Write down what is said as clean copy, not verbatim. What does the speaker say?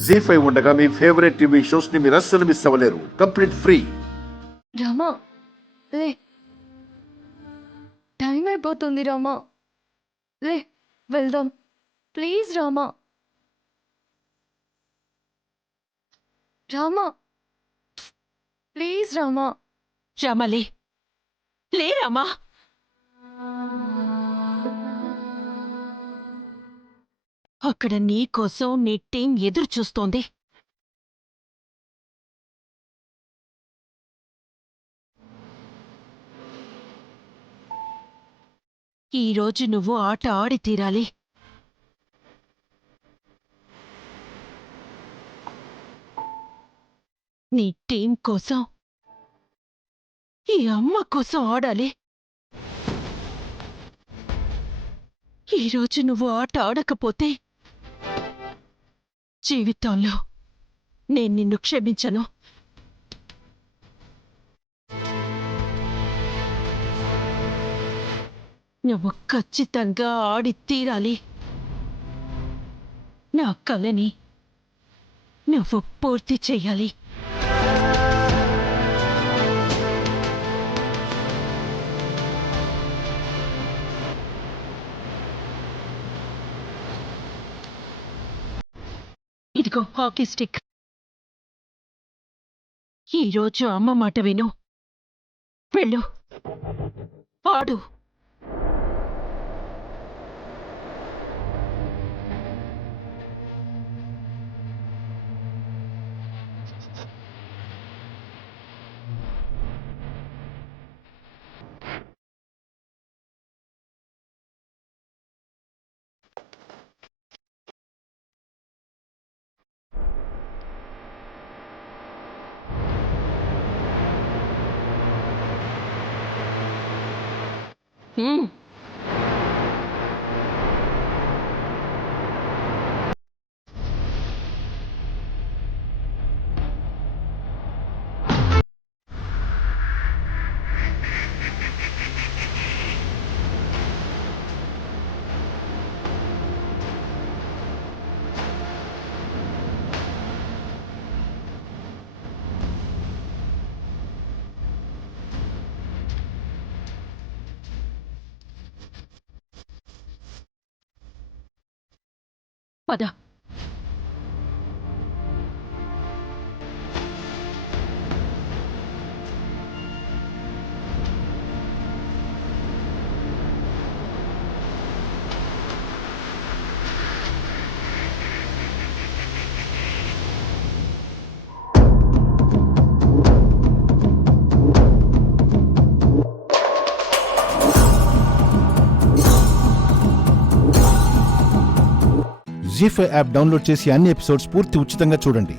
జీ5 ఉండగా మీ favourite TV shows ని మీరు అస్సలు మిస్ అవ్వలేరు. Complete free. రామా లే, టైం అయిపోతుంది రామా, లే వెళ్దాం ప్లీజ్ రామా. రామా ప్లీజ్ రామా. రామలే, లే రామా. అక్కడ నీ కోసం నీ టీం ఎదురు చూస్తోంది. ఈరోజు నువ్వు ఆట ఆడి తీరాలి. నీ టీం కోసం, ఈ అమ్మ కోసం ఆడాలి. ఈరోజు నువ్వు ఆట ఆడకపోతే జీవితంలో నేను నిన్ను క్షమించను. నువ్వు ఖచ్చితంగా ఆడి తీరాలి. నా కలని నువ్వు పూర్తి చెయ్యాలి. ఇదిగో హాకీ స్టిక్. ఈరోజు అమ్మ మాట విను. వెళ్ళు, ఆడు. హ్మ్. పద. జీ5 యాప్ డౌన్లోడ్ చేసి అన్ని ఎపిసోడ్స్ పూర్తి ఉచితంగా చూడండి.